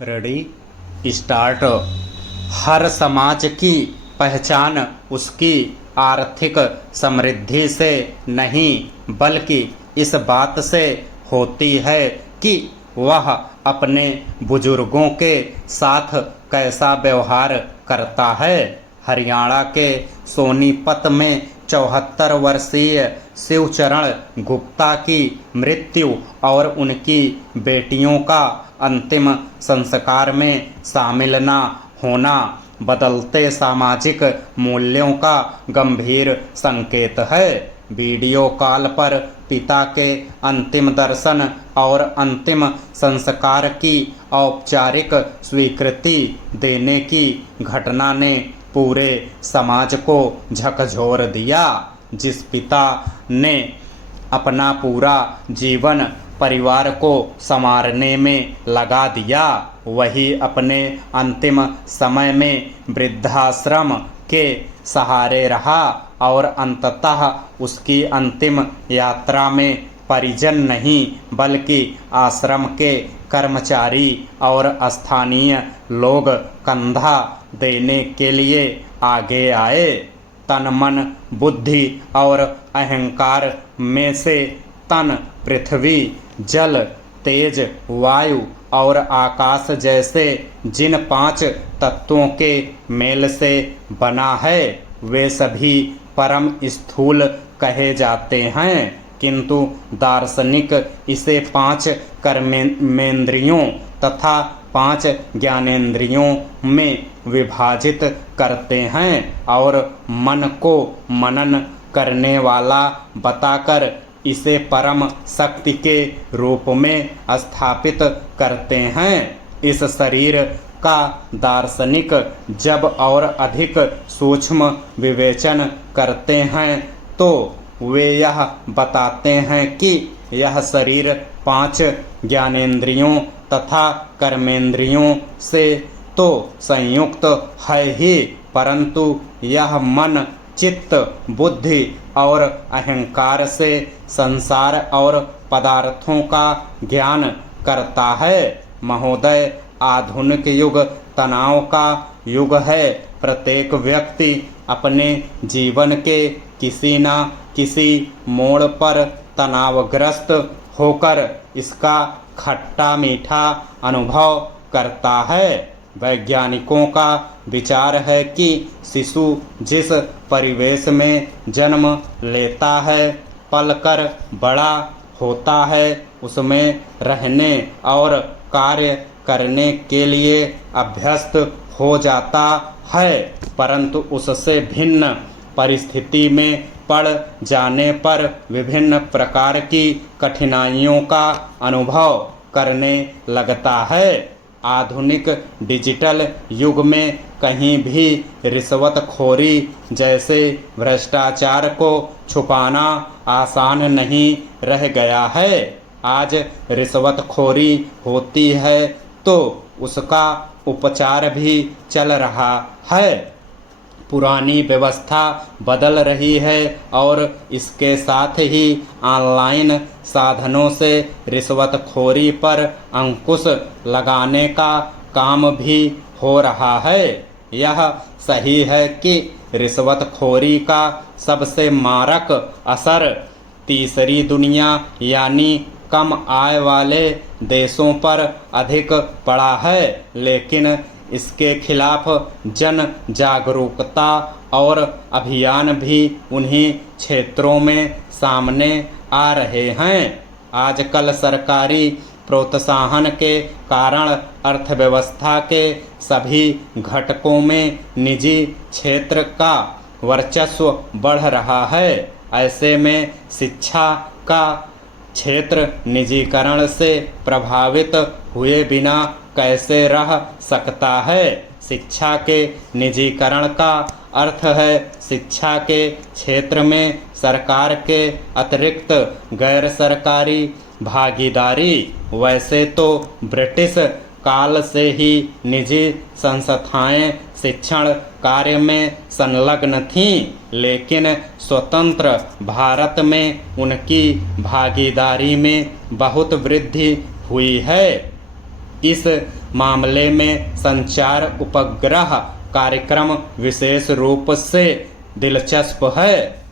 Ready start. हर समाज की पहचान उसकी आर्थिक समृद्धि से नहीं बल्कि इस बात से होती है कि वह अपने बुजुर्गों के साथ कैसा व्यवहार करता है। हरियाणा के सोनीपत में 74 वर्षीय शिवचरण गुप्ता की मृत्यु और उनकी बेटियों का अंतिम संस्कार में शामिल न होना बदलते सामाजिक मूल्यों का गंभीर संकेत है। वीडियो कॉल पर पिता के अंतिम दर्शन और अंतिम संस्कार की औपचारिक स्वीकृति देने की घटना ने पूरे समाज को झकझोर दिया। जिस पिता ने अपना पूरा जीवन परिवार को संवारने में लगा दिया, वही अपने अंतिम समय में वृद्धाश्रम के सहारे रहा और अंततः उसकी अंतिम यात्रा में परिजन नहीं बल्कि आश्रम के कर्मचारी और स्थानीय लोग कंधा देने के लिए आगे आए। तन मन बुद्धि और अहंकार में से तन पृथ्वी जल तेज वायु और आकाश जैसे जिन 5 तत्वों के मेल से बना है वे सभी परम स्थूल कहे जाते हैं, किंतु दार्शनिक इसे 5 कर्मेंद्रियों तथा 5 ज्ञानेंद्रियों में विभाजित करते हैं और मन को मनन करने वाला बताकर इसे परम शक्ति के रूप में स्थापित करते हैं। इस शरीर का दार्शनिक जब और अधिक सूक्ष्म विवेचन करते हैं तो वे यह बताते हैं कि यह शरीर 5 ज्ञानेंद्रियों तथा कर्मेंद्रियों से तो संयुक्त है ही, परंतु यह मन चित्त बुद्धि और अहंकार से संसार और पदार्थों का ज्ञान करता है। महोदय, आधुनिक युग तनाव का युग है। प्रत्येक व्यक्ति अपने जीवन के किसी न किसी मोड़ पर तनावग्रस्त होकर इसका खट्टा मीठा अनुभव करता है। वैज्ञानिकों का विचार है कि शिशु जिस परिवेश में जन्म लेता है, पलकर बड़ा होता है, उसमें रहने और कार्य करने के लिए अभ्यस्त हो जाता है, परंतु उससे भिन्न परिस्थिति में पड़ जाने पर विभिन्न प्रकार की कठिनाइयों का अनुभव करने लगता है। आधुनिक डिजिटल युग में कहीं भी रिश्वतखोरी जैसे भ्रष्टाचार को छुपाना आसान नहीं रह गया है। आज रिश्वतखोरी होती है तो उसका उपचार भी चल रहा है। पुरानी व्यवस्था बदल रही है और इसके साथ ही ऑनलाइन साधनों से रिश्वतखोरी पर अंकुश लगाने का काम भी हो रहा है। यह सही है कि रिश्वतखोरी का सबसे मारक असर तीसरी दुनिया यानी कम आय वाले देशों पर अधिक पड़ा है, लेकिन इसके खिलाफ जन जागरूकता और अभियान भी उन्हीं क्षेत्रों में सामने आ रहे हैं। आजकल सरकारी प्रोत्साहन के कारण अर्थव्यवस्था के सभी घटकों में निजी क्षेत्र का वर्चस्व बढ़ रहा है। ऐसे में शिक्षा का क्षेत्र निजीकरण से प्रभावित हुए बिना कैसे रह सकता है। शिक्षा के निजीकरण का अर्थ है शिक्षा के क्षेत्र में सरकार के अतिरिक्त गैर सरकारी भागीदारी। वैसे तो ब्रिटिश काल से ही निजी संस्थाएं शिक्षण कार्य में संलग्न थीं, लेकिन स्वतंत्र भारत में उनकी भागीदारी में बहुत वृद्धि हुई है। इस मामले में संचार उपग्रह कार्यक्रम विशेष रूप से दिलचस्प है।